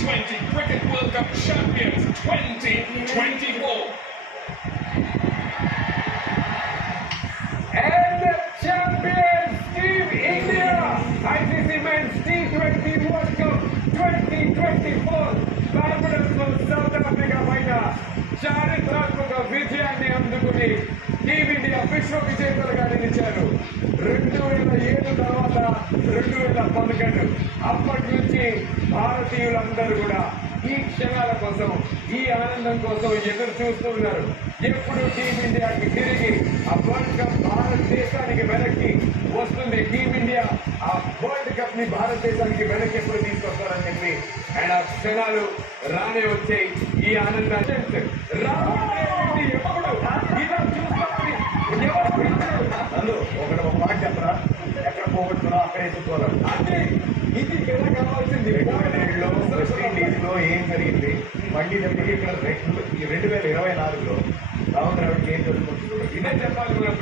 T20 Cricket World Cup champions 2024. And the champions, Team India, ICC Men's T20 World Cup 2024. Barbados South Africa పైన చారిత్రాత్మక విజయాన్ని అందుకుని team India విశ్వ విజేతలుగా నిలిచారు. 2007 తర్వాత 2011 అప్పటి నుంచి భారతీయులందరూ కూడా ఈ క్షణాల కోసం, ఈ ఆనందం కోసం ఎదురు చూస్తూ ఉన్నారు. ఎప్పుడు టీమిండియాకి తిరిగి ఆ వరల్డ్ కప్ భారతదేశానికి వెనక్కి వస్తుంది, టీమిండియా ఆ వరల్డ్ కప్ ని భారతదేశానికి వెనక్కి ఎప్పుడు తీసుకొస్తారని చెప్పి అండ్ ఆ క్షణాలు రానే వచ్చాయి. ఈ ఆనందాన్ని రాహుల్ ఎప్పుడు ఇలా చూస్తామని ఎవరు ఒక మాట చెప్పరా, ఎక్కడ పోగొట్టుకున్నా అక్కడే ఎత్తుకోవాలి. అంటే ఇది ఎలా కావాల్సింది. 2007లో వెస్టిండీస్లో ఏం జరిగింది, మళ్ళీ దగ్గరికి ఇక్కడ 2024లో రాహుల్ ద్రావిడ్కి ఏం జరుగుతుంది ఇదే చెప్పాలి మన